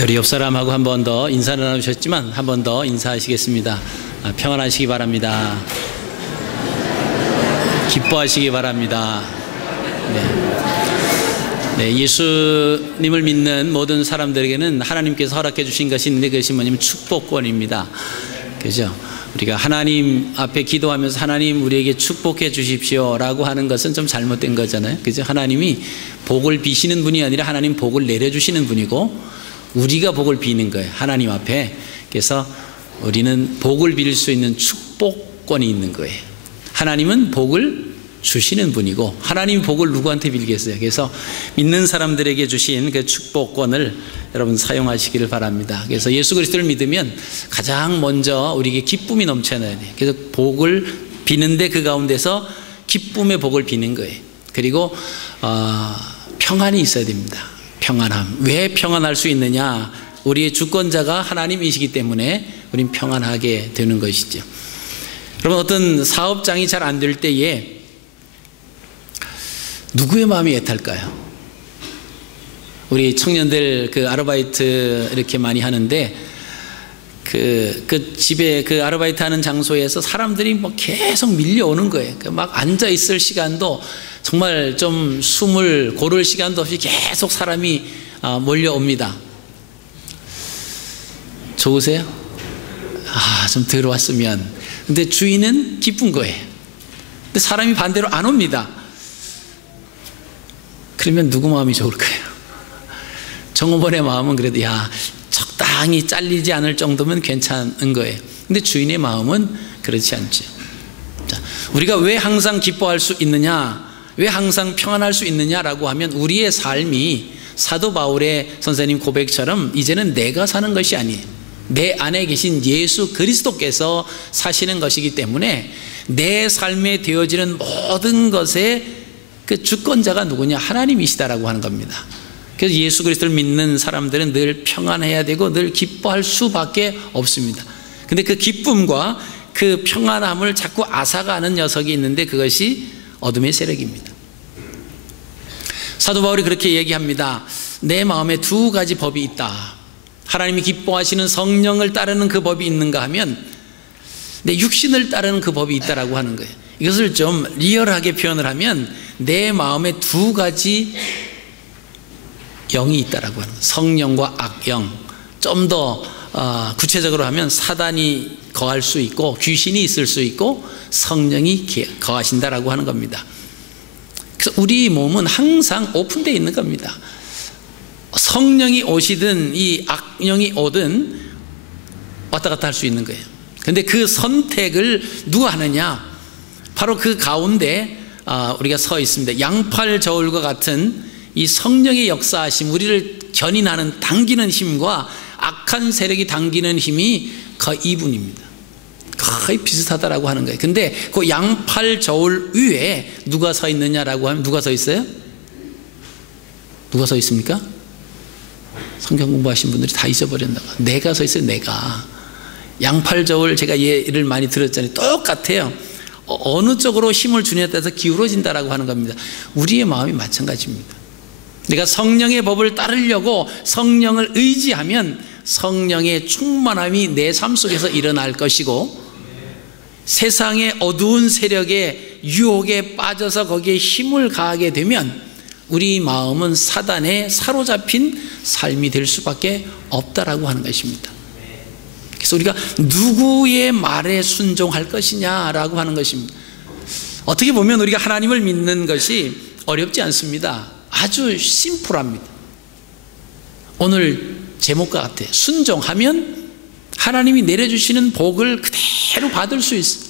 우리 옆 사람하고 한 번 더 인사를 나누셨지만 한 번 더 인사하시겠습니다. 평안하시기 바랍니다. 기뻐하시기 바랍니다. 네, 예수님을 믿는 모든 사람들에게는 하나님께서 허락해 주신 것이 있는데 그것이 뭐냐면 축복권입니다. 그죠? 우리가 하나님 앞에 기도하면서 하나님 우리에게 축복해 주십시오 라고 하는 것은 좀 잘못된 거잖아요. 그죠? 하나님이 복을 비시는 분이 아니라 하나님 복을 내려주시는 분이고 우리가 복을 비는 거예요, 하나님 앞에. 그래서 우리는 복을 빌 수 있는 축복권이 있는 거예요. 하나님은 복을 주시는 분이고 하나님 복을 누구한테 빌겠어요? 그래서 믿는 사람들에게 주신 그 축복권을 여러분 사용하시기를 바랍니다. 그래서 예수 그리스도를 믿으면 가장 먼저 우리에게 기쁨이 넘쳐나야 돼요. 그래서 복을 비는데 그 가운데서 기쁨의 복을 비는 거예요. 그리고 평안이 있어야 됩니다. 평안함. 왜 평안할 수 있느냐? 우리의 주권자가 하나님이시기 때문에 우린 평안하게 되는 것이죠. 여러분, 어떤 사업장이 잘 안 될 때에 누구의 마음이 애탈까요? 우리 청년들 그 아르바이트 이렇게 많이 하는데 그 집에 그 아르바이트 하는 장소에서 사람들이 뭐 계속 밀려오는 거예요. 막 앉아 있을 시간도 정말 좀 숨을 고를 시간도 없이 계속 사람이 몰려옵니다. 좋으세요? 좀 들어왔으면. 근데 주인은 기쁜 거예요. 근데 사람이 반대로 안 옵니다. 그러면 누구 마음이 좋을까요? 종업원의 마음은 그래도 적당히 잘리지 않을 정도면 괜찮은 거예요. 근데 주인의 마음은 그렇지 않죠. 자, 우리가 왜 항상 기뻐할 수 있느냐, 왜 항상 평안할 수 있느냐라고 하면 우리의 삶이 사도 바울의 선생님 고백처럼 이제는 내가 사는 것이 아니에요. 내 안에 계신 예수 그리스도께서 사시는 것이기 때문에 내 삶에 되어지는 모든 것의 그 주권자가 누구냐? 하나님이시다라고 하는 겁니다. 그래서 예수 그리스도를 믿는 사람들은 늘 평안해야 되고 늘 기뻐할 수밖에 없습니다. 근데 그 기쁨과 그 평안함을 자꾸 앗아가는 녀석이 있는데 그것이 어둠의 세력입니다. 사도 바울이 그렇게 얘기합니다. 내 마음에 두 가지 법이 있다. 하나님이 기뻐하시는 성령을 따르는 그 법이 있는가 하면 내 육신을 따르는 그 법이 있다라고 하는 거예요. 이것을 좀 리얼하게 표현을 하면 내 마음에 두 가지 영이 있다라고 하는 거예요. 성령과 악영. 좀 더 구체적으로 하면 사단이 거할 수 있고 귀신이 있을 수 있고 성령이 거하신다라고 하는 겁니다. 그래서 우리 몸은 항상 오픈되어 있는 겁니다. 성령이 오시든 이 악령이 오든 왔다 갔다 할 수 있는 거예요. 근데 그 선택을 누가 하느냐? 바로 그 가운데 우리가 서 있습니다. 양팔 저울과 같은 이 성령의 역사하심, 우리를 견인하는 당기는 힘과 악한 세력이 당기는 힘이 거의 이분입니다. 거의 비슷하다라고 하는 거예요. 근데 그 양팔 저울 위에 누가 서 있느냐라고 하면 누가 서 있어요? 누가 서 있습니까? 성경 공부하신 분들이 다 잊어버렸나 봐. 내가 서 있어요. 내가. 양팔 저울 제가 예를 많이 들었잖아요. 똑같아요. 어느 쪽으로 힘을 주냐에 따라서 기울어진다라고 하는 겁니다. 우리의 마음이 마찬가지입니다. 내가 성령의 법을 따르려고 성령을 의지하면 성령의 충만함이 내 삶 속에서 일어날 것이고 세상의 어두운 세력의 유혹에 빠져서 거기에 힘을 가하게 되면 우리 마음은 사단에 사로잡힌 삶이 될 수밖에 없다라고 하는 것입니다. 그래서 우리가 누구의 말에 순종할 것이냐라고 하는 것입니다. 어떻게 보면 우리가 하나님을 믿는 것이 어렵지 않습니다. 아주 심플합니다. 오늘 제목과 같아요. 순종하면 하나님이 내려주시는 복을 그대로 받을 수 있어요.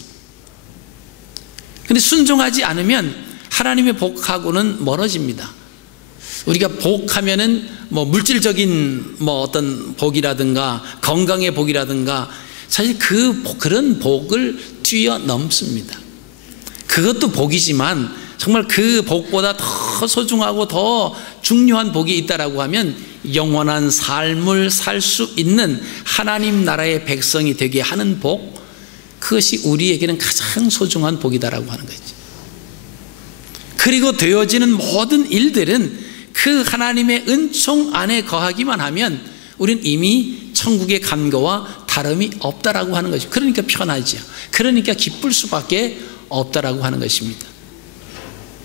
근데 순종하지 않으면 하나님의 복하고는 멀어집니다. 우리가 복하면은 뭐 물질적인 뭐 어떤 복이라든가 건강의 복이라든가 사실 그런 복을 뛰어넘습니다. 그것도 복이지만 정말 그 복보다 더 소중하고 더 중요한 복이 있다라고 하면 영원한 삶을 살 수 있는 하나님 나라의 백성이 되게 하는 복, 그것이 우리에게는 가장 소중한 복이다라고 하는 거죠. 그리고 되어지는 모든 일들은 그 하나님의 은총 안에 거하기만 하면 우린 이미 천국에 간 거와 다름이 없다라고 하는 것이죠. 그러니까 편하지요. 그러니까 기쁠 수밖에 없다라고 하는 것입니다.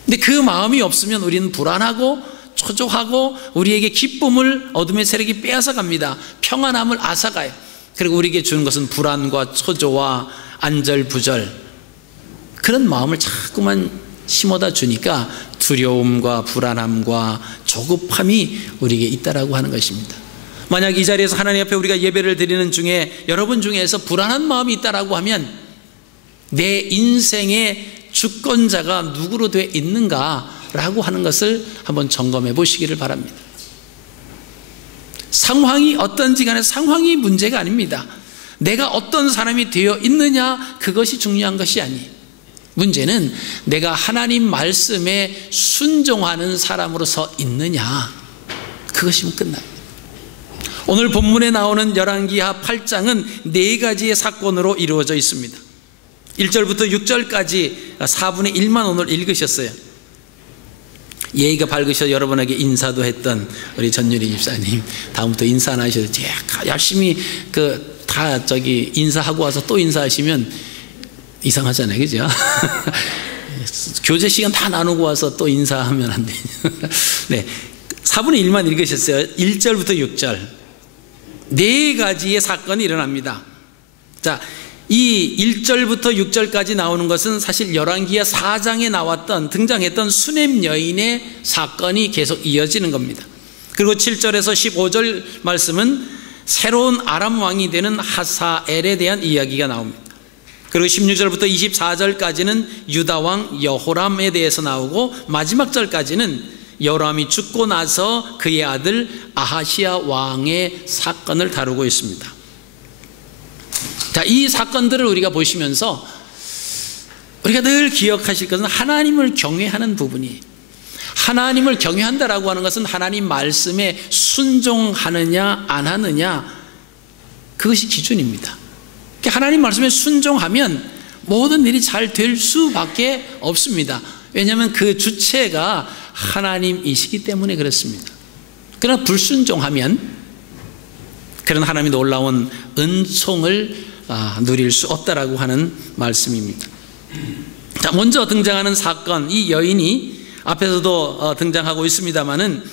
근데 그 마음이 없으면 우리는 불안하고 초조하고 우리에게 기쁨을 어둠의 세력이 빼앗아 갑니다. 평안함을 앗아가요. 그리고 우리에게 주는 것은 불안과 초조와 안절부절, 그런 마음을 자꾸만 심어다 주니까 두려움과 불안함과 조급함이 우리에게 있다라고 하는 것입니다. 만약 이 자리에서 하나님 앞에 우리가 예배를 드리는 중에 여러분 중에서 불안한 마음이 있다라고 하면 내 인생의 주권자가 누구로 되어 있는가라고 하는 것을 한번 점검해 보시기를 바랍니다. 상황이 어떤지 간에 상황이 문제가 아닙니다. 내가 어떤 사람이 되어 있느냐, 그것이 중요한 것이 아니에요. 문제는 내가 하나님 말씀에 순종하는 사람으로서 있느냐, 그것이면 끝납니다. 오늘 본문에 나오는 열왕기하 8장은 4가지의 사건으로 이루어져 있습니다. 1절부터 6절까지 4분의 1만 오늘 읽으셨어요. 예의가 밝으셔 여러분에게 인사도 했던 우리 전유리 집사님, 다음부터 인사 안 하셔도 열심히 다 인사하고 와서 또 인사하시면 이상하잖아요, 그죠? 교제 시간 다 나누고 와서 또 인사하면 안 돼요. 네, 4분의 1만 읽으셨어요. 1절부터 6절 4가지의 사건이 일어납니다. 자, 이 1절부터 6절까지 나오는 것은 사실 열왕기하 4장에 등장했던 수넴 여인의 사건이 계속 이어지는 겁니다. 그리고 7절에서 15절 말씀은 새로운 아람 왕이 되는 하사엘에 대한 이야기가 나옵니다. 그리고 16절부터 24절까지는 유다 왕 여호람에 대해서 나오고, 마지막 절까지는 여호람이 죽고 나서 그의 아들 아하시야 왕의 사건을 다루고 있습니다. 자, 이 사건들을 우리가 보시면서 우리가 늘 기억하실 것은 하나님을 경외하는 부분이에요. 하나님을 경외한다라고 하는 것은 하나님 말씀에 순종하느냐 안 하느냐, 그것이 기준입니다. 하나님 말씀에 순종하면 모든 일이 잘 될 수밖에 없습니다. 왜냐하면 그 주체가 하나님이시기 때문에 그렇습니다. 그러나 불순종하면 그런 하나님의 놀라운 은총을 누릴 수 없다라고 하는 말씀입니다. 자, 먼저 등장하는 사건, 이 여인이 앞에서도 등장하고 있습니다만은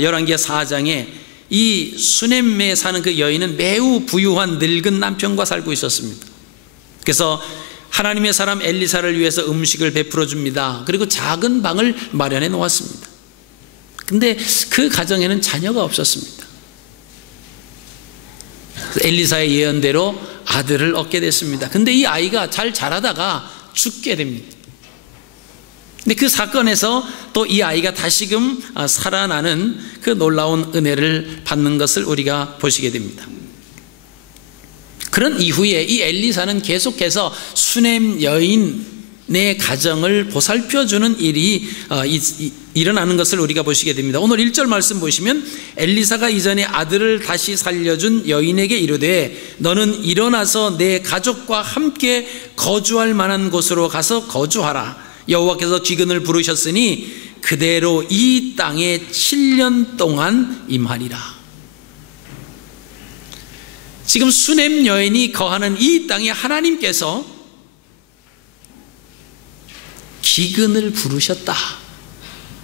열왕기하 4장에 이 수넴에 사는 그 여인은 매우 부유한 늙은 남편과 살고 있었습니다. 그래서 하나님의 사람 엘리사를 위해서 음식을 베풀어 줍니다. 그리고 작은 방을 마련해 놓았습니다. 근데 그 가정에는 자녀가 없었습니다. 엘리사의 예언대로 아들을 얻게 됐습니다. 근데 이 아이가 잘 자라다가 죽게 됩니다. 근데 그 사건에서 또 이 아이가 다시금 살아나는 그 놀라운 은혜를 받는 것을 우리가 보시게 됩니다. 그런 이후에 이 엘리사는 계속해서 수넴 여인의 가정을 보살펴주는 일이 일어나는 것을 우리가 보시게 됩니다. 오늘 1절 말씀 보시면 엘리사가 이전에 아들을 다시 살려준 여인에게 이르되 너는 일어나서 내 가족과 함께 거주할 만한 곳으로 가서 거주하라. 여호와께서 기근을 부르셨으니 그대로 이 땅에 7년 동안 임하리라. 지금 수넴 여인이 거하는 이 땅에 하나님께서 기근을 부르셨다.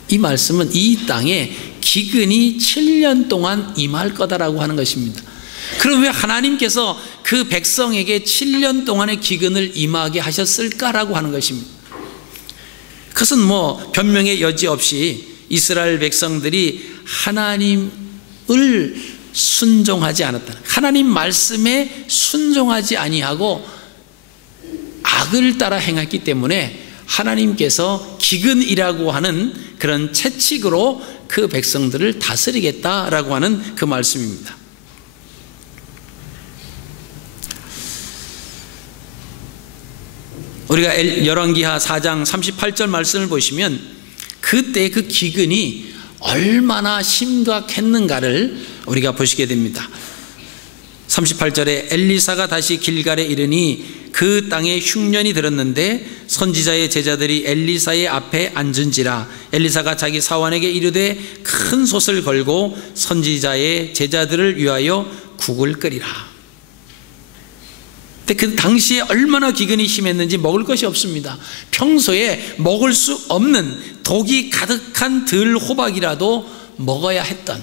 이 말씀은 이 땅에 기근이 7년 동안 임할 거다라고 하는 것입니다. 그럼 왜 하나님께서 그 백성에게 7년 동안의 기근을 임하게 하셨을까라고 하는 것입니다. 그것은 뭐 변명의 여지 없이 이스라엘 백성들이 하나님을 순종하지 않았다, 하나님 말씀에 순종하지 아니하고 악을 따라 행했기 때문에 하나님께서 기근이라고 하는 그런 채찍으로 그 백성들을 다스리겠다라고 하는 그 말씀입니다. 우리가 열왕기하 4장 38절 말씀을 보시면 그때 그 기근이 얼마나 심각했는가를 우리가 보시게 됩니다. 38절에 엘리사가 다시 길갈에 이르니 그 땅에 흉년이 들었는데 선지자의 제자들이 엘리사의 앞에 앉은지라. 엘리사가 자기 사환에게 이르되 큰 솥을 걸고 선지자의 제자들을 위하여 국을 끓이라. 근데 그 당시에 얼마나 기근이 심했는지 먹을 것이 없습니다. 평소에 먹을 수 없는 독이 가득한 들호박이라도 먹어야 했던,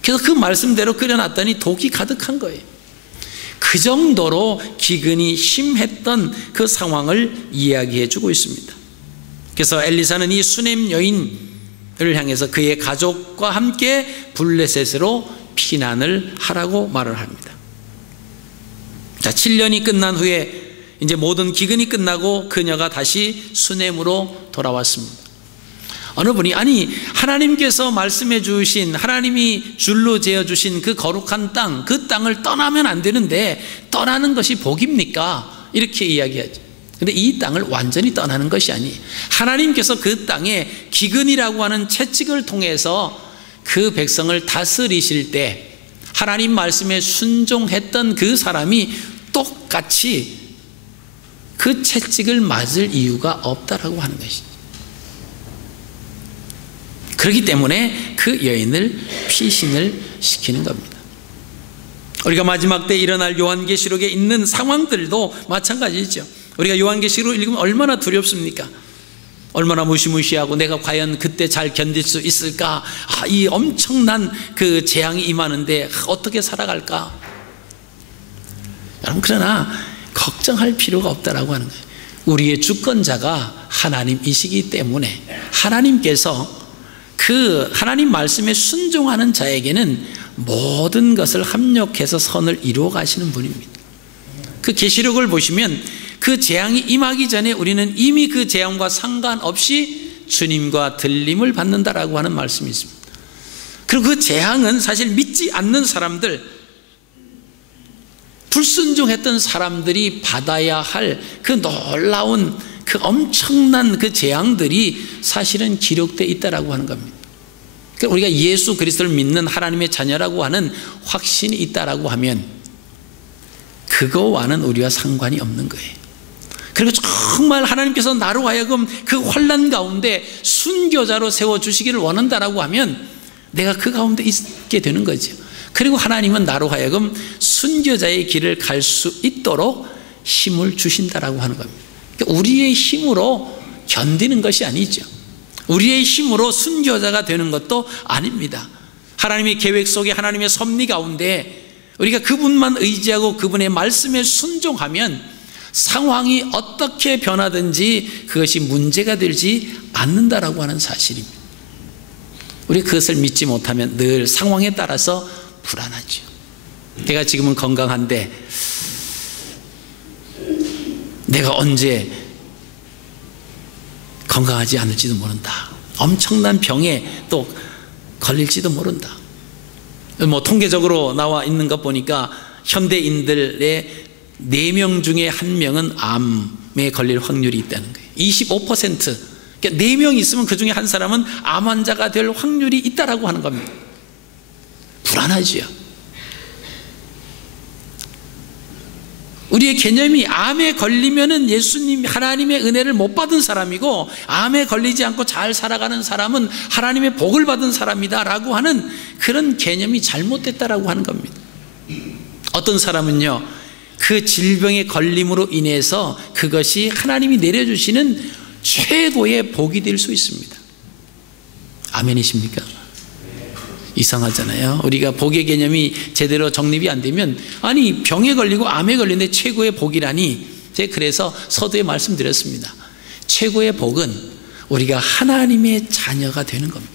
그래서 그 말씀대로 끓여놨더니 독이 가득한 거예요. 그 정도로 기근이 심했던 그 상황을 이야기해 주고 있습니다. 그래서 엘리사는 이 수넴 여인을 향해서 그의 가족과 함께 블레셋으로 피난을 하라고 말을 합니다. 자, 7년이 끝난 후에 이제 모든 기근이 끝나고 그녀가 다시 수넴으로 돌아왔습니다. 어느 분이, 아니 하나님께서 말씀해 주신, 하나님이 줄로 재어 주신 그 거룩한 땅, 그 땅을 떠나면 안 되는데 떠나는 것이 복입니까? 이렇게 이야기하죠. 근데 이 땅을 완전히 떠나는 것이 아니에요. 하나님께서 그 땅에 기근이라고 하는 채찍을 통해서 그 백성을 다스리실 때 하나님 말씀에 순종했던 그 사람이 똑같이 그 채찍을 맞을 이유가 없다라고 하는 것이죠. 그렇기 때문에 그 여인을 피신을 시키는 겁니다. 우리가 마지막 때 일어날 요한계시록에 있는 상황들도 마찬가지죠. 우리가 요한계시록을 읽으면 얼마나 두렵습니까? 얼마나 무시무시하고 내가 과연 그때 잘 견딜 수 있을까? 이 엄청난 그 재앙이 임하는데 어떻게 살아갈까? 여러분, 그러나 걱정할 필요가 없다라고 하는 거예요. 우리의 주권자가 하나님이시기 때문에 하나님께서 그 하나님 말씀에 순종하는 자에게는 모든 것을 합력해서 선을 이루어 가시는 분입니다. 그 계시록을 보시면 그 재앙이 임하기 전에 우리는 이미 그 재앙과 상관없이 주님과 들림을 받는다라고 하는 말씀이 있습니다. 그리고 그 재앙은 사실 믿지 않는 사람들, 불순종했던 사람들이 받아야 할 그 놀라운 그 엄청난 그 재앙들이 사실은 기록되어 있다라고 하는 겁니다. 그러니까 우리가 예수 그리스도를 믿는 하나님의 자녀라고 하는 확신이 있다라고 하면 그거와는 우리와 상관이 없는 거예요. 그리고 정말 하나님께서 나로 하여금 그 환난 가운데 순교자로 세워주시기를 원한다라고 하면 내가 그 가운데 있게 되는 거죠. 그리고 하나님은 나로 하여금 순교자의 길을 갈 수 있도록 힘을 주신다라고 하는 겁니다. 그러니까 우리의 힘으로 견디는 것이 아니죠. 우리의 힘으로 순교자가 되는 것도 아닙니다. 하나님의 계획 속에, 하나님의 섭리 가운데 우리가 그분만 의지하고 그분의 말씀에 순종하면 상황이 어떻게 변하든지 그것이 문제가 되지 않는다라고 하는 사실입니다. 우리가 그것을 믿지 못하면 늘 상황에 따라서 불안하죠. 내가 지금은 건강한데 내가 언제 건강하지 않을지도 모른다. 엄청난 병에 또 걸릴지도 모른다. 뭐 통계적으로 나와 있는 것 보니까 현대인들의 4명 중에 1명은 암에 걸릴 확률이 있다는 거예요. 25%. 그러니까 4명 있으면 그 중에 한 사람은 암 환자가 될 확률이 있다라고 하는 겁니다. 불안하지요. 우리의 개념이 암에 걸리면은 예수님, 하나님의 은혜를 못 받은 사람이고, 암에 걸리지 않고 잘 살아가는 사람은 하나님의 복을 받은 사람이다 라고 하는 그런 개념이 잘못됐다라고 하는 겁니다. 어떤 사람은요, 그 질병의 걸림으로 인해서 그것이 하나님이 내려주시는 최고의 복이 될 수 있습니다. 아멘이십니까? 이상하잖아요. 우리가 복의 개념이 제대로 정립이 안 되면, 아니 병에 걸리고 암에 걸리는데 최고의 복이라니. 제가 그래서 서두에 말씀드렸습니다. 최고의 복은 우리가 하나님의 자녀가 되는 겁니다.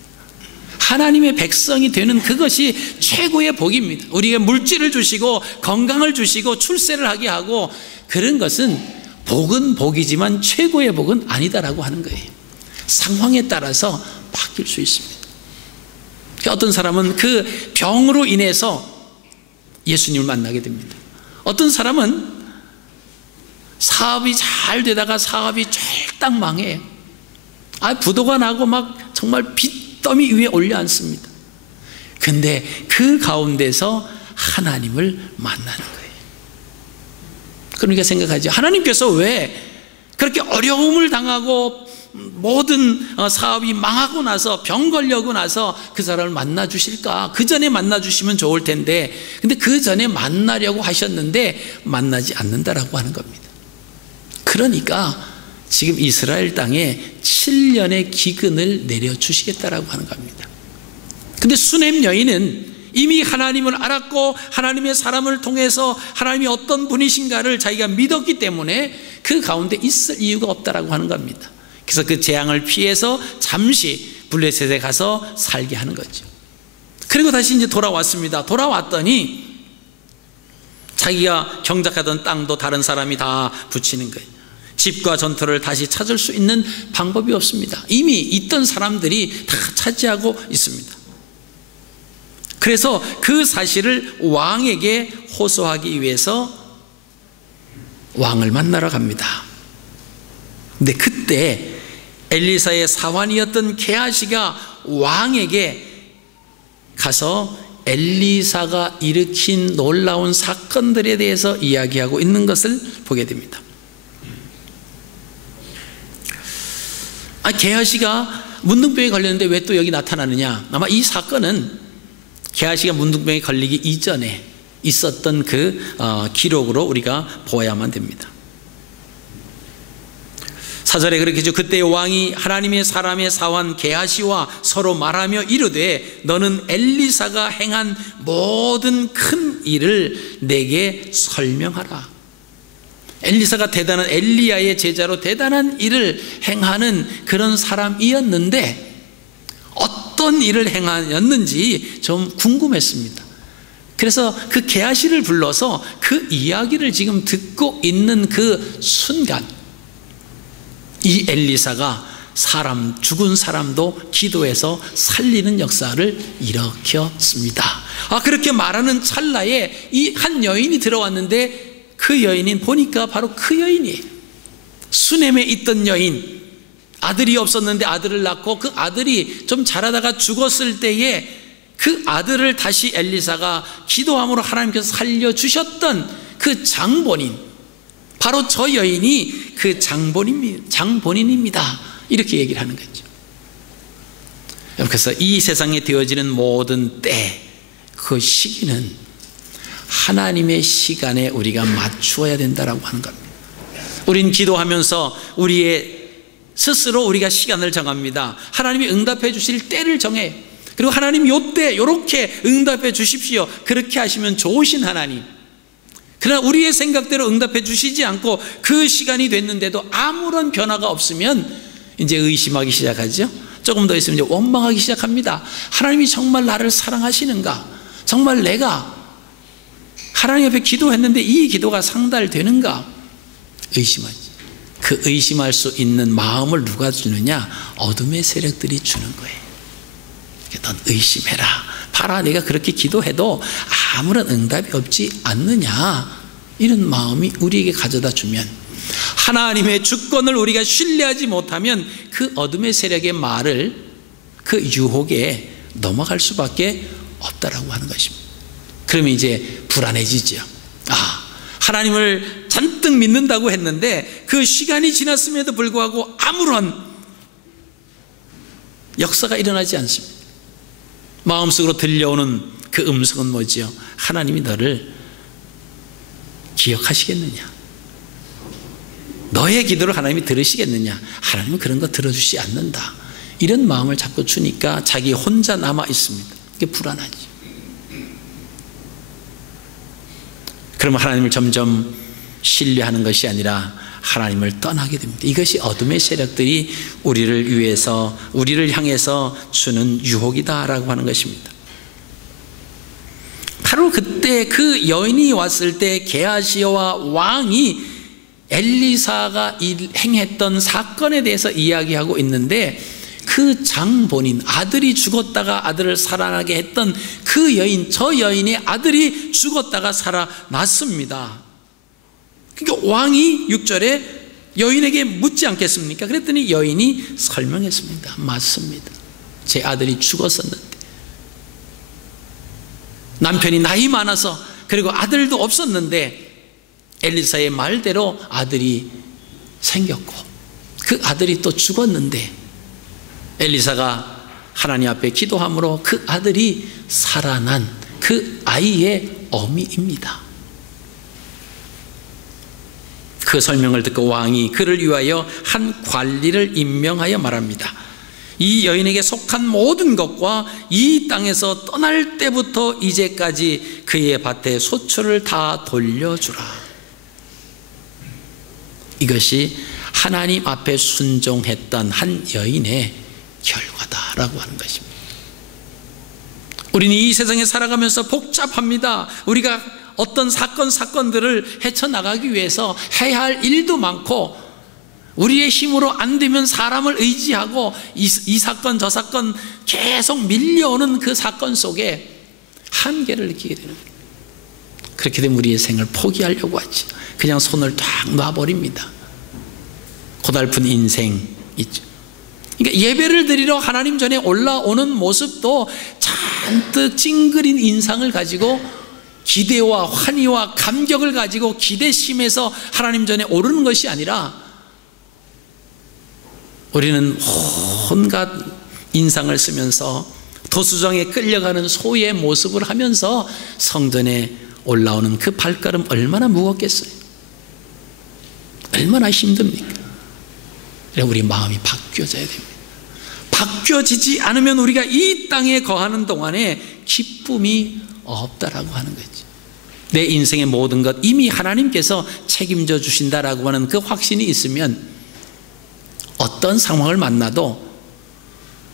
하나님의 백성이 되는 그것이 최고의 복입니다. 우리에게 물질을 주시고 건강을 주시고 출세를 하게 하고, 그런 것은 복은 복이지만 최고의 복은 아니다라고 하는 거예요. 상황에 따라서 바뀔 수 있습니다. 어떤 사람은 그 병으로 인해서 예수님을 만나게 됩니다. 어떤 사람은 사업이 잘 되다가 사업이 쫄딱 망해요. 부도가 나고 막 정말 빚더미 위에 올려 앉습니다. 근데 그 가운데서 하나님을 만나는 거예요. 그러니까 생각하죠. 하나님께서 왜 그렇게 어려움을 당하고 모든 사업이 망하고 나서 병 걸려고 나서 그 사람을 만나 주실까? 그 전에 만나 주시면 좋을 텐데, 근데 그 전에 만나려고 하셨는데 만나지 않는다라고 하는 겁니다. 그러니까 지금 이스라엘 땅에 7년의 기근을 내려주시겠다라고 하는 겁니다. 근데 수넴 여인은 이미 하나님을 알았고 하나님의 사람을 통해서 하나님이 어떤 분이신가를 자기가 믿었기 때문에 그 가운데 있을 이유가 없다라고 하는 겁니다. 그래서 그 재앙을 피해서 잠시 블레셋에 가서 살게 하는 거죠. 그리고 다시 이제 돌아왔습니다. 돌아왔더니 자기가 경작하던 땅도 다른 사람이 다 붙이는 거예요. 집과 전토를 다시 찾을 수 있는 방법이 없습니다. 이미 있던 사람들이 다 차지하고 있습니다. 그래서 그 사실을 왕에게 호소하기 위해서 왕을 만나러 갑니다. 근데 그때 엘리사의 사환이었던 게하시가 왕에게 가서 엘리사가 일으킨 놀라운 사건들에 대해서 이야기하고 있는 것을 보게 됩니다. 게하시가 문둥병에 걸렸는데 왜 또 여기 나타나느냐? 아마 이 사건은 게하시가 문둥병에 걸리기 이전에 있었던 그 기록으로 우리가 보아야만 됩니다. 4절에 그렇게 하죠. 그때 왕이 하나님의 사람의 사환 게하시와 서로 말하며 이르되 너는 엘리사가 행한 모든 큰 일을 내게 설명하라. 엘리사가 대단한 엘리야의 제자로 대단한 일을 행하는 그런 사람이었는데 어떤 일을 행하였는지 좀 궁금했습니다. 그래서 그 게하시를 불러서 그 이야기를 지금 듣고 있는 그 순간 이 엘리사가 죽은 사람도 기도해서 살리는 역사를 일으켰습니다. 그렇게 말하는 찰나에 이 한 여인이 들어왔는데 그 여인인 보니까 바로 그 여인이에요. 수넴에 있던 여인, 아들이 없었는데 아들을 낳고 그 아들이 좀 자라다가 죽었을 때에 그 아들을 다시 엘리사가 기도함으로 하나님께서 살려주셨던 그 장본인, 바로 저 여인이 그 장본인입니다. 이렇게 얘기를 하는 거죠. 그래서 이 세상에 되어지는 모든 때, 그 시기는 하나님의 시간에 우리가 맞추어야 된다라고 하는 겁니다. 우린 기도하면서 스스로 우리가 시간을 정합니다. 하나님이 응답해 주실 때를 정해요. 그리고 하나님 요때 요렇게 응답해 주십시오. 그렇게 하시면 좋으신 하나님. 그러나 우리의 생각대로 응답해 주시지 않고 그 시간이 됐는데도 아무런 변화가 없으면 이제 의심하기 시작하죠. 조금 더 있으면 이제 원망하기 시작합니다. 하나님이 정말 나를 사랑하시는가? 정말 내가 하나님 앞에 기도했는데 이 기도가 상달되는가? 의심하지. 그 의심할 수 있는 마음을 누가 주느냐? 어둠의 세력들이 주는 거예요. 넌 의심해라. 봐라, 내가 그렇게 기도해도 아무런 응답이 없지 않느냐? 이런 마음이 우리에게 가져다 주면, 하나님의 주권을 우리가 신뢰하지 못하면 그 어둠의 세력의 말을, 그 유혹에 넘어갈 수밖에 없다라고 하는 것입니다. 그러면 이제 불안해지죠. 하나님을 잔뜩 믿는다고 했는데 그 시간이 지났음에도 불구하고 아무런 역사가 일어나지 않습니다. 마음속으로 들려오는 그 음성은 뭐지요? 하나님이 너를 기억하시겠느냐? 너의 기도를 하나님이 들으시겠느냐? 하나님은 그런 거 들어주시지 않는다. 이런 마음을 자꾸 주니까 자기 혼자 남아 있습니다. 그게 불안하지. 그러면 하나님을 점점 신뢰하는 것이 아니라 하나님을 떠나게 됩니다. 이것이 어둠의 세력들이 우리를 위해서, 우리를 향해서 주는 유혹이다라고 하는 것입니다. 바로 그때 그 여인이 왔을 때 게하시와 왕이 엘리사가 행했던 사건에 대해서 이야기하고 있는데, 그 장본인, 아들이 죽었다가 아들을 살아나게 했던 그 여인, 저 여인의 아들이 죽었다가 살아났습니다. 그러니까 왕이 6절에 여인에게 묻지 않겠습니까? 그랬더니 여인이 설명했습니다. 맞습니다. 제 아들이 죽었었는데, 남편이 나이 많아서, 그리고 아들도 없었는데 엘리사의 말대로 아들이 생겼고, 그 아들이 또 죽었는데 엘리사가 하나님 앞에 기도함으로 그 아들이 살아난 그 아이의 어미입니다. 그 설명을 듣고 왕이 그를 위하여 한 관리를 임명하여 말합니다. 이 여인에게 속한 모든 것과 이 땅에서 떠날 때부터 이제까지 그의 밭에 소출을 다 돌려주라. 이것이 하나님 앞에 순종했던 한 여인의 결과다라고 하는 것입니다. 우리는 이 세상에 살아가면서 복잡합니다. 우리가 어떤 사건들을 헤쳐나가기 위해서 해야 할 일도 많고, 우리의 힘으로 안 되면 사람을 의지하고 이 사건 저 사건 계속 밀려오는 그 사건 속에 한계를 느끼게 되는 거예요. 그렇게 되면 우리의 생을 포기하려고 하지. 그냥 손을 딱 놔버립니다. 고달픈 인생 있죠. 그러니까 예배를 드리러 하나님 전에 올라오는 모습도 잔뜩 찡그린 인상을 가지고 기대와 환희와 감격을 가지고 기대심에서 하나님 전에 오르는 것이 아니라, 우리는 온갖 인상을 쓰면서 도수정에 끌려가는 소의 모습을 하면서 성전에 올라오는 그 발걸음 얼마나 무겁겠어요. 얼마나 힘듭니까? 우리 마음이 바뀌어져야 됩니다. 바뀌어지지 않으면 우리가 이 땅에 거하는 동안에 기쁨이 없다라고 하는 거지. 내 인생의 모든 것 이미 하나님께서 책임져 주신다라고 하는 그 확신이 있으면 어떤 상황을 만나도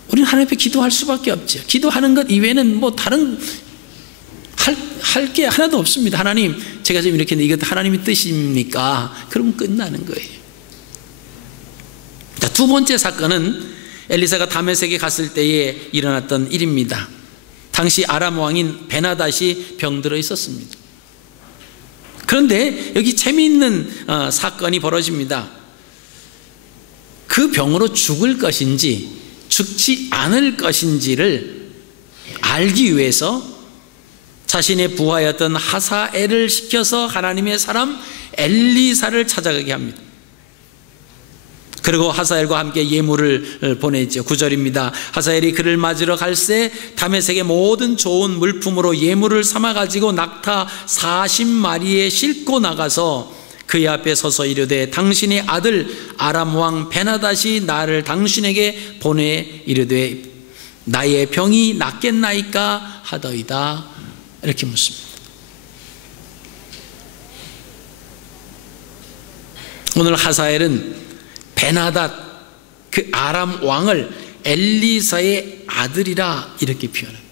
우리는 하나님 앞에 기도할 수밖에 없죠. 기도하는 것 이외에는 뭐 다른 할 게 하나도 없습니다. 하나님, 제가 지금 이렇게 했는데 이것 하나님의 뜻입니까? 그러면 끝나는 거예요. 자, 두 번째 사건은 엘리사가 다메섹에 갔을 때에 일어났던 일입니다. 당시 아람 왕인 베나닷이 병들어 있었습니다. 그런데 여기 재미있는 사건이 벌어집니다. 그 병으로 죽을 것인지 죽지 않을 것인지를 알기 위해서 자신의 부하였던 하사엘을 시켜서 하나님의 사람 엘리사를 찾아가게 합니다. 그리고 하사엘과 함께 예물을 보내죠. 9절입니다. 하사엘이 그를 맞으러 갈새 다메섹의 모든 좋은 물품으로 예물을 삼아가지고 낙타 40마리에 싣고 나가서 그의 앞에 서서 이르되, 당신의 아들 아람 왕 베나닷이 나를 당신에게 보내 이르되 나의 병이 낫겠나이까 하더이다. 이렇게 묻습니다. 오늘 하사엘은 베나닷 그 아람 왕을 엘리사의 아들이라 이렇게 표현합니다.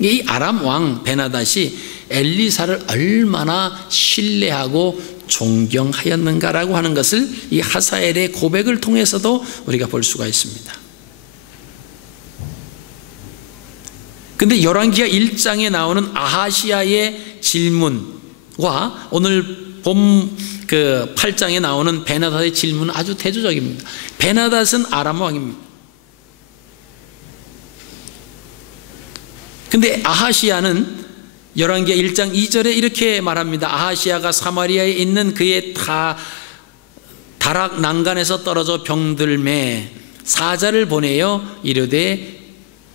이 아람 왕 베나닷이 엘리사를 얼마나 신뢰하고 존경하였는가라고 하는 것을 이 하사엘의 고백을 통해서도 우리가 볼 수가 있습니다. 근데 열왕기하 1장에 나오는 아하시아의 질문과 오늘 본 그 8장에 나오는 베나닷의 질문은 아주 대조적입니다. 베나닷은 아람 왕입니다. 근데 아하시아는 열왕기하 1장 2절에 이렇게 말합니다. 아하시아가 사마리아에 있는 그의 다락 난간에서 떨어져 병들매 사자를 보내어 이르되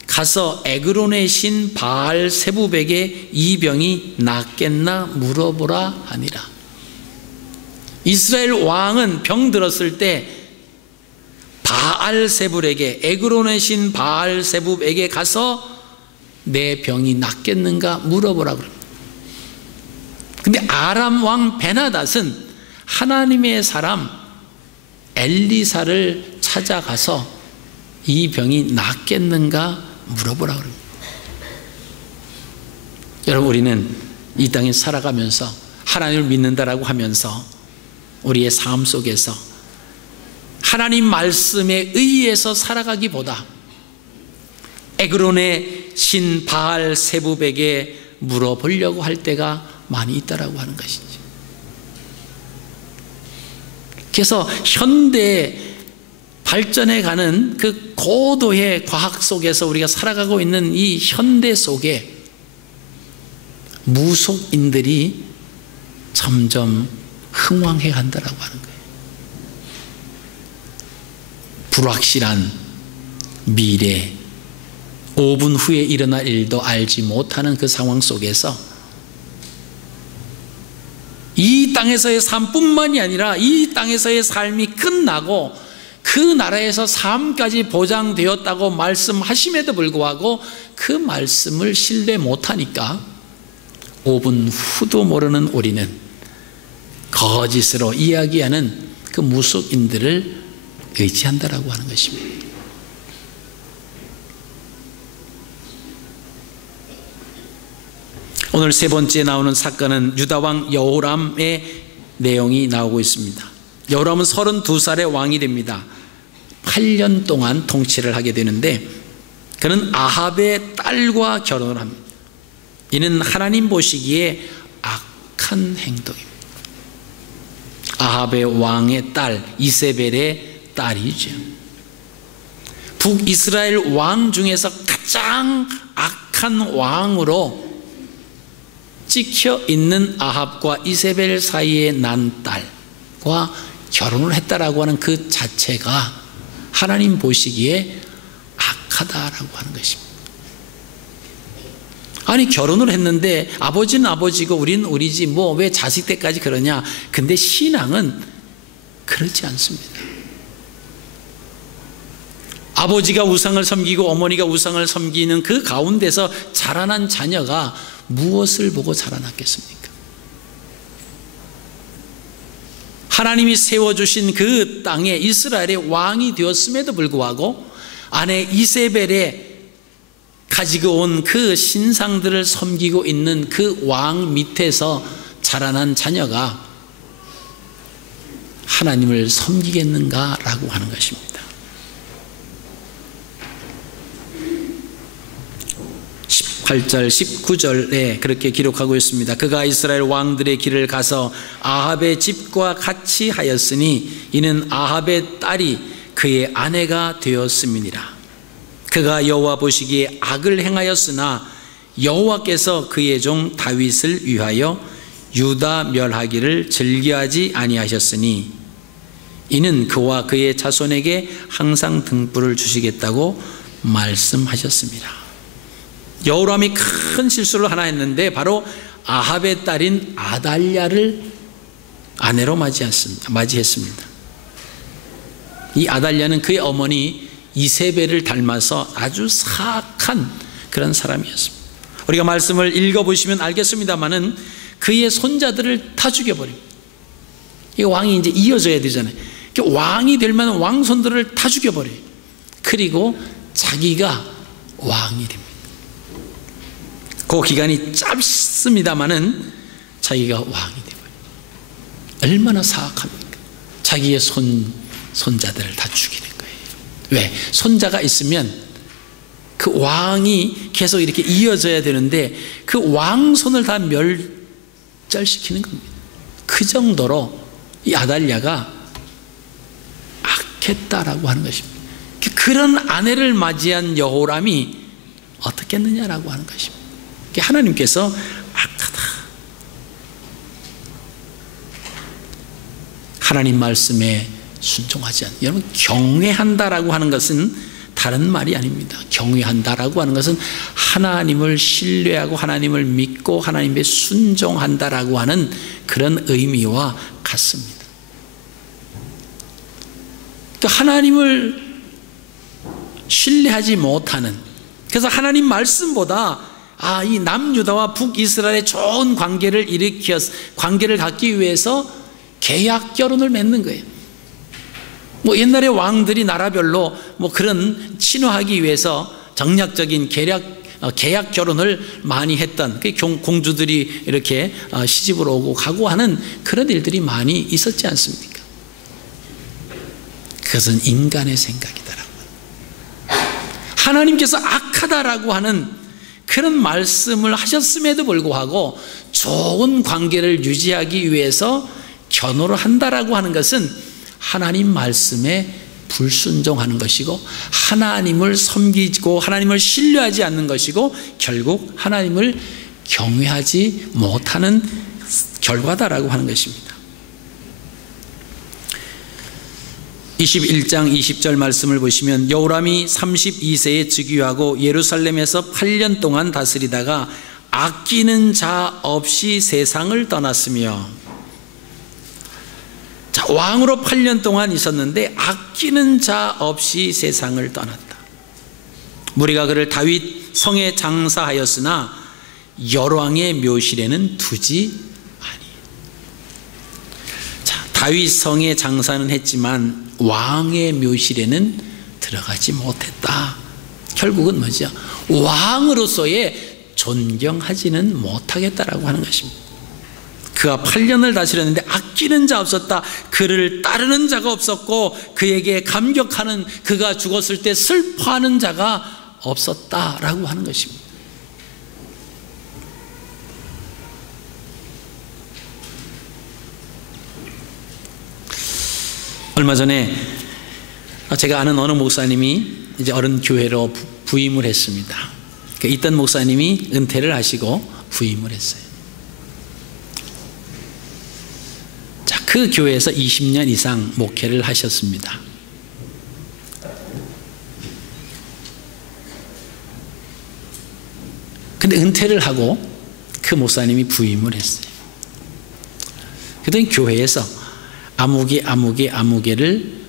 가서 에그론의 신 바알 세부백에 이 병이 낫겠나 물어보라 하니라. 이스라엘 왕은 병들었을 때 바알 세불에게, 에그론의 신 바알 세부백에 가서 내 병이 낫겠는가 물어보라 그럽니다. 근데 아람 왕 베나닷은 하나님의 사람 엘리사를 찾아가서 이 병이 낫겠는가 물어보라 그럽니다. 여러분, 우리는 이 땅에 살아가면서 하나님을 믿는다라고 하면서 우리의 삶 속에서 하나님 말씀에 의해서 살아가기보다 에그론의 신 바알 세부백에 물어보려고 할 때가 많이 있다라고 하는 것이죠. 그래서 현대 발전해 가는 그 고도의 과학 속에서 우리가 살아가고 있는 이 현대 속에 무속인들이 점점 흥왕해 간다라고 하는 거예요. 불확실한 미래, 5분 후에 일어날 일도 알지 못하는 그 상황 속에서 이 땅에서의 삶뿐만이 아니라 이 땅에서의 삶이 끝나고 그 나라에서 삶까지 보장되었다고 말씀하심에도 불구하고 그 말씀을 신뢰 못하니까 5분 후도 모르는 우리는 거짓으로 이야기하는 그 무속인들을 의지한다라고 하는 것입니다. 오늘 세 번째 나오는 사건은 유다왕 여호람의 내용이 나오고 있습니다. 여호람은 32살의 왕이 됩니다. 8년 동안 통치를 하게 되는데 그는 아합의 딸과 결혼을 합니다. 이는 하나님 보시기에 악한 행동입니다. 아합의 왕의 딸 이세벨의 딸이죠. 북이스라엘 왕 중에서 가장 악한 왕으로 찍혀 있는 아합과 이세벨 사이에 난 딸과 결혼을 했다라고 하는 그 자체가 하나님 보시기에 악하다라고 하는 것입니다. 아니 결혼을 했는데 아버지는 아버지고 우리는 우리지 뭐 왜 자식 때까지 그러냐. 근데 신앙은 그렇지 않습니다. 아버지가 우상을 섬기고 어머니가 우상을 섬기는 그 가운데서 자라난 자녀가 무엇을 보고 자라났겠습니까? 하나님이 세워주신 그 땅에 이스라엘의 왕이 되었음에도 불구하고 아내 이세벨의 가지고 온 그 신상들을 섬기고 있는 그 왕 밑에서 자라난 자녀가 하나님을 섬기겠는가라고 하는 것입니다. 18절 19절에 그렇게 기록하고 있습니다. 그가 이스라엘 왕들의 길을 가서 아합의 집과 같이 하였으니 이는 아합의 딸이 그의 아내가 되었음이니라. 그가 여호와 보시기에 악을 행하였으나 여호와께서 그의 종 다윗을 위하여 유다 멸하기를 즐겨하지 아니하셨으니 이는 그와 그의 자손에게 항상 등불을 주시겠다고 말씀하셨습니다. 여호람이 큰 실수를 하나 했는데 바로 아합의 딸인 아달랴를 아내로 맞이했습니다. 이 아달랴는 그의 어머니 이세벨을 닮아서 아주 사악한 그런 사람이었습니다. 우리가 말씀을 읽어보시면 알겠습니다만은 그의 손자들을 다 죽여버립니다. 이 왕이 이제 이어져야 되잖아요. 왕이 될 만한 왕손들을 다 죽여버려요. 그리고 자기가 왕이 됩니다. 그 기간이 짧습니다만은 자기가 왕이 되어요. 얼마나 사악합니까? 자기의 손자들을 다 죽이는 거예요. 왜? 손자가 있으면 그 왕이 계속 이렇게 이어져야 되는데 그 왕손을 다 멸절시키는 겁니다. 그 정도로 이 아달랴가 악했다라고 하는 것입니다. 그런 아내를 맞이한 여호람이 어떻게 했느냐라고 하는 것입니다. 하나님께서 악하다. 하나님 말씀에 순종하지 않는, 여러분 경외한다라고 하는 것은 다른 말이 아닙니다. 경외한다라고 하는 것은 하나님을 신뢰하고 하나님을 믿고 하나님에 순종한다라고 하는 그런 의미와 같습니다. 또 하나님을 신뢰하지 못하는, 그래서 하나님 말씀보다 이 남유다와 북이스라엘의 좋은 관계를 관계를 갖기 위해서 계약 결혼을 맺는 거예요. 뭐 옛날에 왕들이 나라별로 뭐 그런 친화하기 위해서 정략적인 계약 결혼을 많이 했던 그 공주들이 이렇게 시집을 오고 가고 하는 그런 일들이 많이 있었지 않습니까? 그것은 인간의 생각이다라고. 하나님께서 악하다라고 하는 그런 말씀을 하셨음에도 불구하고 좋은 관계를 유지하기 위해서 견호를 한다라고 하는 것은 하나님 말씀에 불순종하는 것이고 하나님을 섬기고 하나님을 신뢰하지 않는 것이고 결국 하나님을 경외하지 못하는 결과다라고 하는 것입니다. 21장 20절 말씀을 보시면 여호람이 32세에 즉위하고 예루살렘에서 8년 동안 다스리다가 아끼는 자 없이 세상을 떠났으며, 자, 왕으로 8년 동안 있었는데 아끼는 자 없이 세상을 떠났다. 무리가 그를 다윗 성에 장사하였으나 열왕의 묘실에는 두지 아니. 자, 다윗 성에 장사는 했지만 왕의 묘실에는 들어가지 못했다. 결국은 뭐죠? 왕으로서의 존경하지는 못하겠다라고 하는 것입니다. 그가 8년을 다스렸는데 아끼는 자 없었다. 그를 따르는 자가 없었고 그에게 감격하는, 그가 죽었을 때 슬퍼하는 자가 없었다라고 하는 것입니다. 얼마 전에 제가 아는 어느 목사님이 이제 어른 교회로 부임을 했습니다. 있던 목사님이 은퇴를 하시고 부임을 했어요. 자, 그 교회에서 20년 이상 목회를 하셨습니다. 근데 은퇴를 하고 그 목사님이 부임을 했어요. 그랬더니 교회에서 아무개를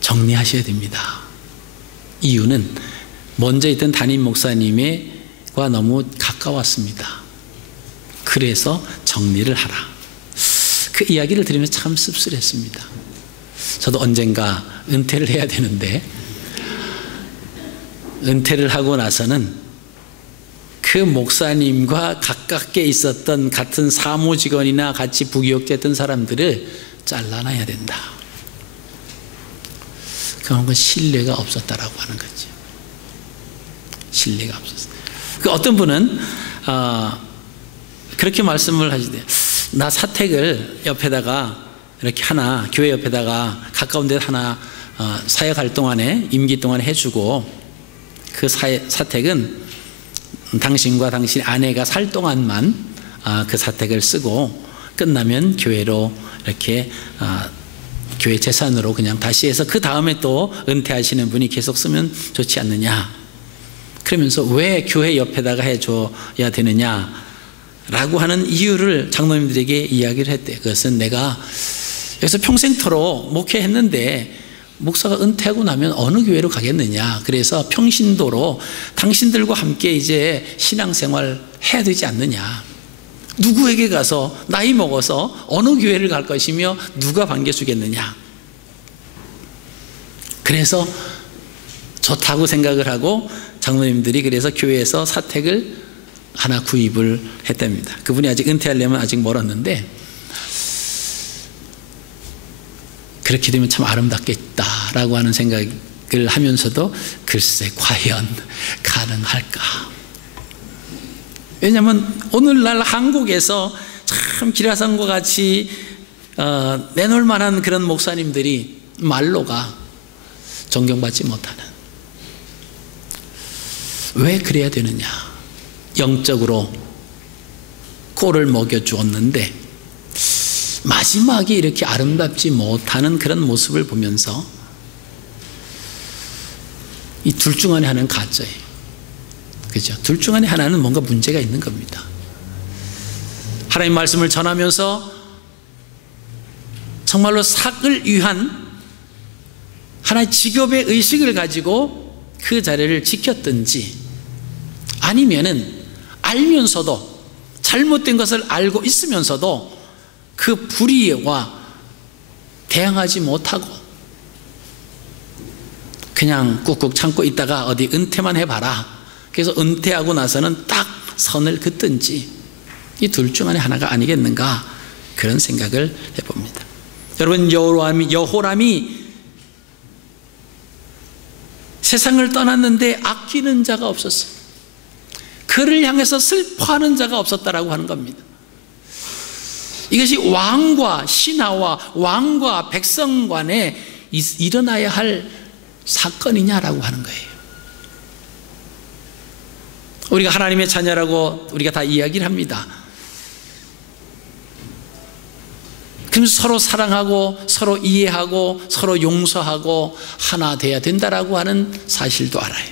정리하셔야 됩니다. 이유는 먼저 있던 담임 목사님과 너무 가까웠습니다. 그래서 정리를 하라. 그 이야기를 들으면서 참 씁쓸했습니다. 저도 언젠가 은퇴를 해야 되는데, 은퇴를 하고 나서는 그 목사님과 가깝게 있었던 같은 사무직원이나 같이 부교육됐던 사람들을 잘라놔야 된다. 그건 신뢰가 없었다라고 하는 거죠. 신뢰가 없었어요. 그 어떤 분은 그렇게 말씀을 하시대요. 나 사택을 옆에다가 이렇게 하나, 교회 옆에다가 가까운 데 하나 사역할 동안에, 임기 동안에 해주고, 그 사택은 당신과 당신 아내가 살 동안만 그 사택을 쓰고 끝나면 교회로 이렇게 교회 재산으로 그냥 다시 해서 그 다음에 또 은퇴하시는 분이 계속 쓰면 좋지 않느냐. 그러면서 왜 교회 옆에다가 해줘야 되느냐 라고 하는 이유를 장로님들에게 이야기를 했대요. 그것은 내가 여기서 평생토록 목회했는데 목사가 은퇴하고 나면 어느 교회로 가겠느냐. 그래서 평신도로 당신들과 함께 이제 신앙생활 해야 되지 않느냐. 누구에게 가서 나이 먹어서 어느 교회를 갈 것이며 누가 반겨주겠느냐. 그래서 좋다고 생각을 하고 장로님들이 그래서 교회에서 사택을 하나 구입을 했답니다. 그분이 아직 은퇴하려면 아직 멀었는데, 그렇게 되면 참 아름답겠다라고 하는 생각을 하면서도 글쎄 과연 가능할까. 왜냐하면 오늘날 한국에서 참 기라성과 같이 내놓을 만한 그런 목사님들이 말로가 존경받지 못하는. 왜 그래야 되느냐. 영적으로 꼴을 먹여주었는데 마지막에 이렇게 아름답지 못하는 그런 모습을 보면서 이 둘 중 안에 하나는 가짜예요. 그죠? 둘 중 안에 하나는 뭔가 문제가 있는 겁니다. 하나님 말씀을 전하면서 정말로 삭을 위한 하나의 직업의 의식을 가지고 그 자리를 지켰든지, 아니면은 알면서도 잘못된 것을 알고 있으면서도 그 불의와 대항하지 못하고 그냥 꾹꾹 참고 있다가 어디 은퇴만 해봐라. 그래서 은퇴하고 나서는 딱 선을 긋든지, 이 둘 중 안에 하나가 아니겠는가, 그런 생각을 해봅니다. 여러분, 여호람이 세상을 떠났는데 아끼는 자가 없었어요. 그를 향해서 슬퍼하는 자가 없었다라고 하는 겁니다. 이것이 왕과 신하와 왕과 백성 간에 일어나야 할 사건이냐라고 하는 거예요. 우리가 하나님의 자녀라고 우리가 다 이야기를 합니다. 그럼 서로 사랑하고 서로 이해하고 서로 용서하고 하나 돼야 된다라고 하는 사실도 알아요.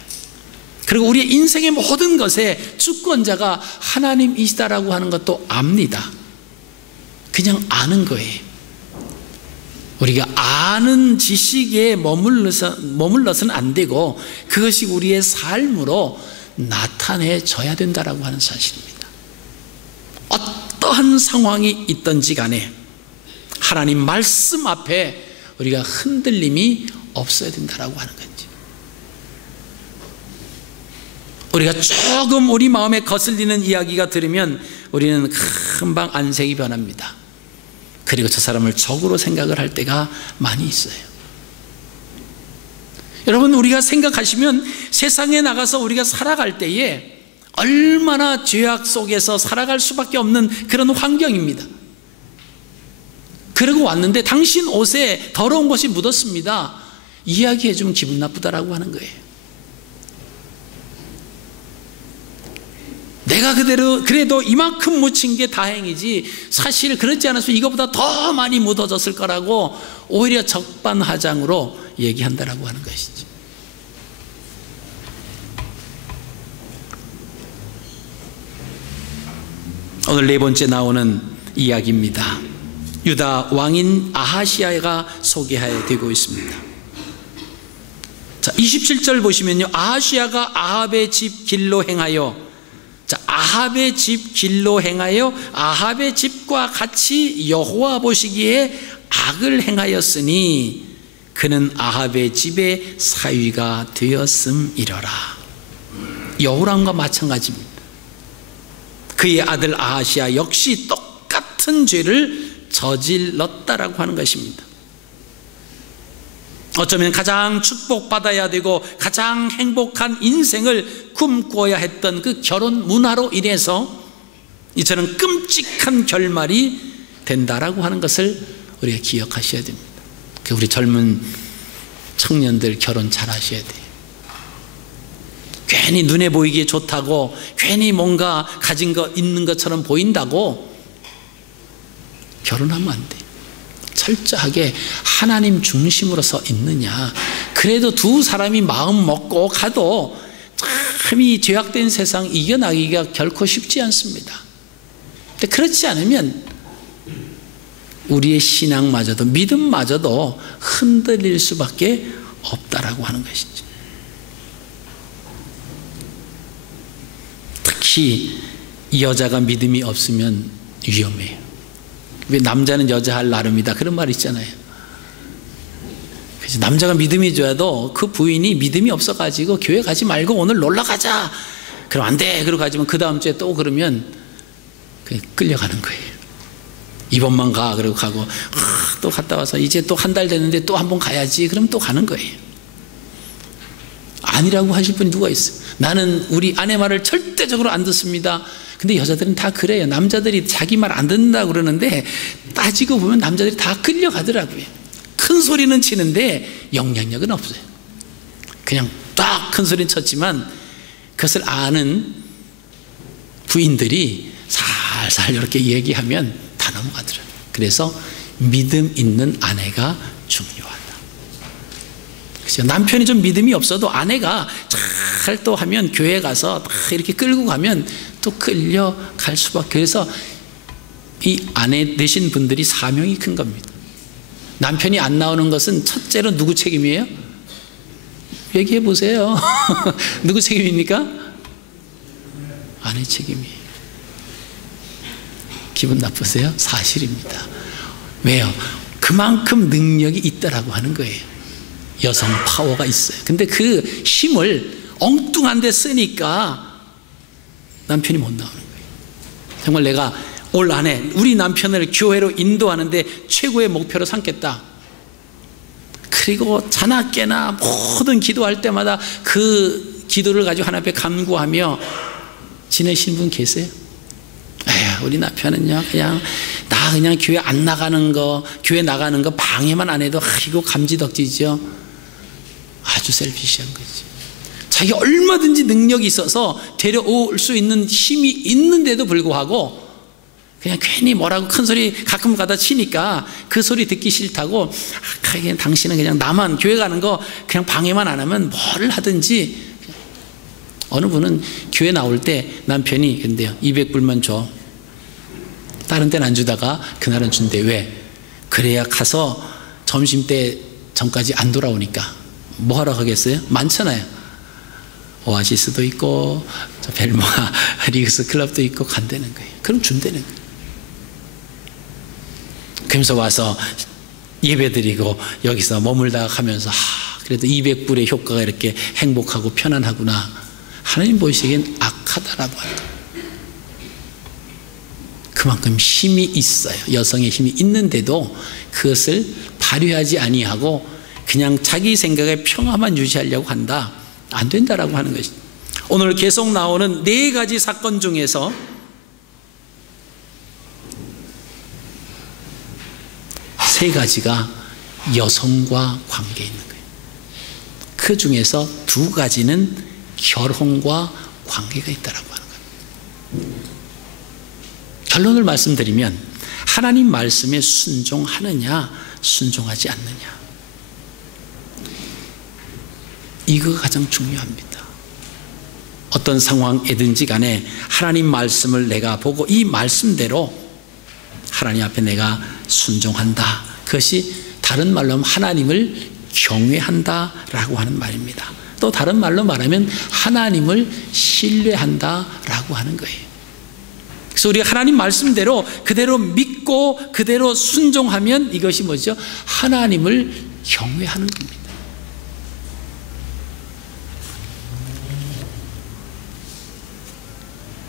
그리고 우리의 인생의 모든 것에 주권자가 하나님이시다라고 하는 것도 압니다. 그냥 아는 거예요. 우리가 아는 지식에 머물러서는 안 되고 그것이 우리의 삶으로 나타내져야 된다라고 하는 사실입니다. 어떠한 상황이 있든지 간에 하나님 말씀 앞에 우리가 흔들림이 없어야 된다라고 하는 거지. 우리가 조금 우리 마음에 거슬리는 이야기가 들으면 우리는 금방 안색이 변합니다. 그리고 저 사람을 적으로 생각을 할 때가 많이 있어요. 여러분, 우리가 생각하시면 세상에 나가서 우리가 살아갈 때에 얼마나 죄악 속에서 살아갈 수밖에 없는 그런 환경입니다. 그러고 왔는데 당신 옷에 더러운 것이 묻었습니다. 이야기해 주면 기분 나쁘다라고 하는 거예요. 내가 그래도 이만큼 묻힌 게 다행이지 사실 그렇지 않았으면 이거보다 더 많이 묻어졌을 거라고 오히려 적반하장으로 얘기한다라고 하는 것이지. 오늘 네 번째 나오는 이야기입니다. 유다 왕인 아하시야가 소개하여 되고 있습니다. 자, 27절 보시면요, 아하시야가 아합의 집 길로 행하여, 자, 아합의 집 길로 행하여 아합의 집과 같이 여호와 보시기에 악을 행하였으니 그는 아합의 집의 사위가 되었음이러라. 여호람과 마찬가지입니다. 그의 아들 아하시야 역시 똑같은 죄를 저질렀다라고 하는 것입니다. 어쩌면 가장 축복받아야 되고 가장 행복한 인생을 꿈꿔야 했던 그 결혼 문화로 인해서 이처럼 끔찍한 결말이 된다라고 하는 것을 우리가 기억하셔야 됩니다. 우리 젊은 청년들 결혼 잘 하셔야 돼요. 괜히 눈에 보이기에 좋다고, 괜히 뭔가 가진 거 있는 것처럼 보인다고 결혼하면 안 돼요. 철저하게 하나님 중심으로 서 있느냐. 그래도 두 사람이 마음 먹고 가도 참 이 죄악된 세상 이겨나기가 결코 쉽지 않습니다. 근데 그렇지 않으면 우리의 신앙마저도, 믿음마저도 흔들릴 수밖에 없다라고 하는 것이죠. 특히 여자가 믿음이 없으면 위험해요. 왜 남자는 여자 할 나름이다 그런 말 있잖아요. 그래서 남자가 믿음이 좋아도 그 부인이 믿음이 없어가지고 교회 가지 말고 오늘 놀러 가자 그럼 안 돼 그러고 가지만 그 다음 주에 또 그러면 끌려가는 거예요. 이번만 가 그러고 가고 또 갔다 와서 이제 또 한 달 됐는데 또 한 번 가야지 그럼 또 가는 거예요. 아니라고 하실 분이 누가 있어요? 나는 우리 아내 말을 절대적으로 안 듣습니다. 근데 여자들은 다 그래요. 남자들이 자기 말 안 듣는다고 그러는데 따지고 보면 남자들이 다 끌려가더라고요. 큰 소리는 치는데 영향력은 없어요. 그냥 딱 큰 소리는 쳤지만 그것을 아는 부인들이 살살 이렇게 얘기하면 다 넘어가더라고요. 그래서 믿음 있는 아내가 중요하다. 그렇죠? 남편이 좀 믿음이 없어도 아내가 잘 또 하면 교회 가서 막 이렇게 끌고 가면 또 끌려갈 수밖에. 그래서 이 아내 되신 분들이 사명이 큰 겁니다. 남편이 안 나오는 것은 첫째로 누구 책임이에요? 얘기해 보세요. 누구 책임입니까? 아내 책임이에요. 기분 나쁘세요? 사실입니다. 왜요? 그만큼 능력이 있다라고 하는 거예요. 여성 파워가 있어요. 근데 그 힘을 엉뚱한 데 쓰니까 남편이 못 나오는 거예요. 정말 내가 올 한해 우리 남편을 교회로 인도하는데 최고의 목표로 삼겠다. 그리고 자나깨나 모든 기도할 때마다 그 기도를 가지고 하나님 앞에 간구하며 지내신 분 계세요? 에휴, 우리 남편은요 그냥 나 그냥 교회 안 나가는 거, 교회 나가는 거 방해만 안 해도 이거 감지덕지죠. 아주 셀피시한 거지. 자기 얼마든지 능력이 있어서 데려올 수 있는 힘이 있는데도 불구하고 그냥 괜히 뭐라고 큰 소리 가끔 가다 치니까 그 소리 듣기 싫다고 그냥 당신은 그냥 나만 교회 가는 거 그냥 방해만 안 하면 뭐를 하든지. 어느 분은 교회 나올 때 남편이 근데요 200불만 줘. 다른 데는 안 주다가 그날은 준대. 왜? 그래야 가서 점심때 전까지 안 돌아오니까. 뭐 하러 가겠어요? 많잖아요. 오아시스도 있고 벨마 리그스 클럽도 있고 간다는 거예요. 그럼 준다는 거예요. 그러면서 와서 예배드리고 여기서 머물다가 가면서 그래도 200불의 효과가 이렇게 행복하고 편안하구나. 하나님 보시기엔 악하다라고 하는 거예요. 그만큼 힘이 있어요. 여성의 힘이 있는데도 그것을 발휘하지 아니하고 그냥 자기 생각에 평화만 유지하려고 한다. 안 된다라고 하는 것이죠. 오늘 계속 나오는 4가지 사건 중에서 세 가지가 여성과 관계 있는 거예요. 그 중에서 2가지는 결혼과 관계가 있다라고 하는 거예요. 결론을 말씀드리면 하나님 말씀에 순종하느냐 순종하지 않느냐, 이거가 가장 중요합니다. 어떤 상황이든지 간에 하나님 말씀을 내가 보고 이 말씀대로 하나님 앞에 내가 순종한다. 그것이 다른 말로 하면 하나님을 경외한다라고 하는 말입니다. 또 다른 말로 말하면 하나님을 신뢰한다라고 하는 거예요. 그래서 우리가 하나님 말씀대로 그대로 믿고 그대로 순종하면 이것이 뭐죠? 하나님을 경외하는 겁니다.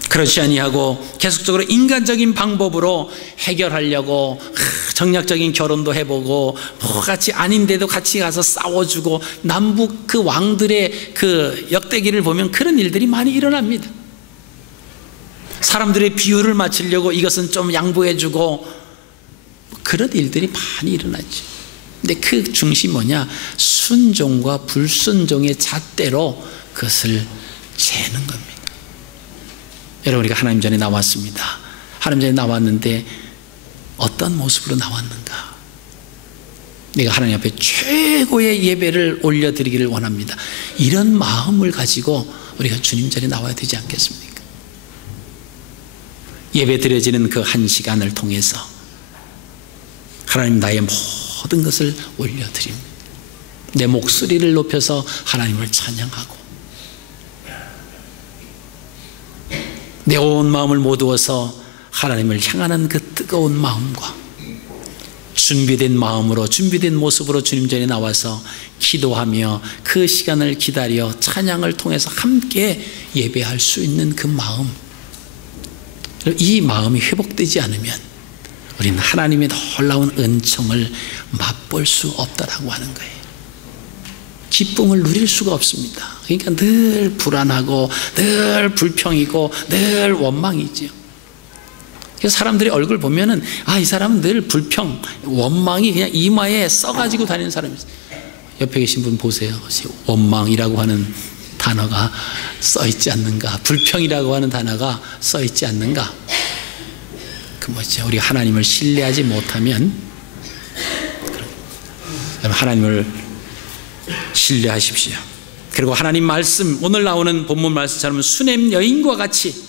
그렇지 아니하고 계속적으로 인간적인 방법으로 해결하려고 정략적인 결혼도 해보고 뭐 같이 아닌데도 같이 가서 싸워주고 남북 그 왕들의 그 역대기를 보면 그런 일들이 많이 일어납니다. 사람들의 비율을 맞추려고 이것은 좀 양보해주고 그런 일들이 많이 일어나죠. 근데 그 중심이 뭐냐? 순종과 불순종의 잣대로 그것을 재는 겁니다. 여러분, 우리가 하나님 전에 나왔습니다. 하나님 전에 나왔는데 어떤 모습으로 나왔는가? 내가 하나님 앞에 최고의 예배를 올려드리기를 원합니다. 이런 마음을 가지고 우리가 주님 전에 나와야 되지 않겠습니까? 예배 드려지는 그 1시간을 통해서 하나님 나의 모든 것을 올려드립니다. 내 목소리를 높여서 하나님을 찬양하고 내 온 마음을 모두어서 하나님을 향하는 그 뜨거운 마음과 준비된 마음으로 준비된 모습으로 주님 전에 나와서 기도하며 그 시간을 기다려 찬양을 통해서 함께 예배할 수 있는 그 마음, 이 마음이 회복되지 않으면 우리는 하나님의 놀라운 은총을 맛볼 수 없다라고 하는 거예요. 기쁨을 누릴 수가 없습니다. 그러니까 늘 불안하고 늘 불평이고 늘 원망이죠. 그래서 사람들이 얼굴 보면은 이 사람은 늘 불평, 원망이 그냥 이마에 써가지고 다니는 사람이에요. 옆에 계신 분 보세요. 원망이라고 하는 단어가 써있지 않는가? 불평이라고 하는 단어가 써있지 않는가? 그 뭐죠? 우리 하나님을 신뢰하지 못하면 하나님을 신뢰하십시오. 그리고 하나님 말씀, 오늘 나오는 본문 말씀처럼 수넴 여인과 같이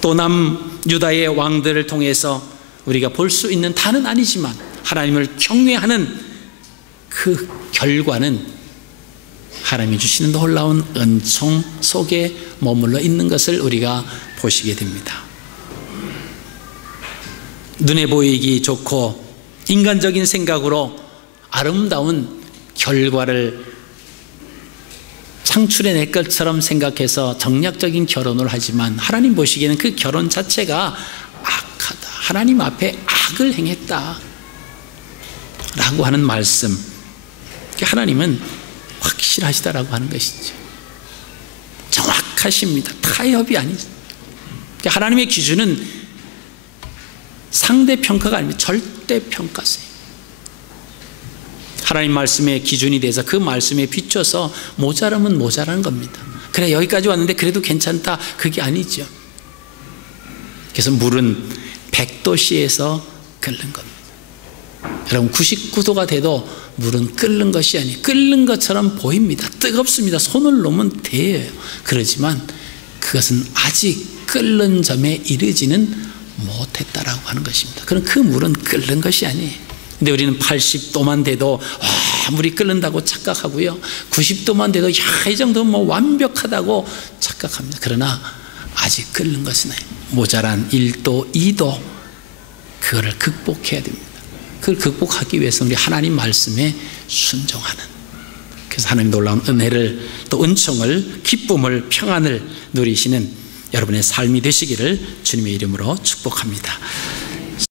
또 남유다의 왕들을 통해서 우리가 볼 수 있는 다는 아니지만 하나님을 경외하는 그 결과는 하나님이 주시는 놀라운 은총 속에 머물러 있는 것을 우리가 보시게 됩니다. 눈에 보이기 좋고 인간적인 생각으로 아름다운 결과를 창출해낼 것처럼 생각해서 정략적인 결혼을 하지만 하나님 보시기에는 그 결혼 자체가 악하다, 하나님 앞에 악을 행했다 라고 하는 말씀, 하나님은 확실하시다라고 하는 것이죠. 정확하십니다. 타협이 아니죠. 하나님의 기준은 상대평가가 아닙니다. 절대평가세요. 하나님 말씀의 기준이 돼서 그 말씀에 비춰서 모자라면 모자란 겁니다. 그래 여기까지 왔는데 그래도 괜찮다, 그게 아니죠. 그래서 물은 100도씨에서 끓는 겁니다. 여러분 99도가 돼도 물은 끓는 것이 아니에요. 끓는 것처럼 보입니다. 뜨겁습니다. 손을 놓으면 돼요. 그러지만 그것은 아직 끓는 점에 이르지는 못했다라고 하는 것입니다. 그럼 그 물은 끓는 것이 아니에요. 근데 우리는 80도만 돼도 물이 끓는다고 착각하고요, 90도만 돼도 이 정도면 뭐 완벽하다고 착각합니다. 그러나 아직 끓는 것은 모자란 1도, 2도 그거를 극복해야 됩니다. 그걸 극복하기 위해서 우리 하나님 말씀에 순종하는, 그래서 하나님 놀라운 은혜를, 또 은총을, 기쁨을, 평안을 누리시는 여러분의 삶이 되시기를 주님의 이름으로 축복합니다.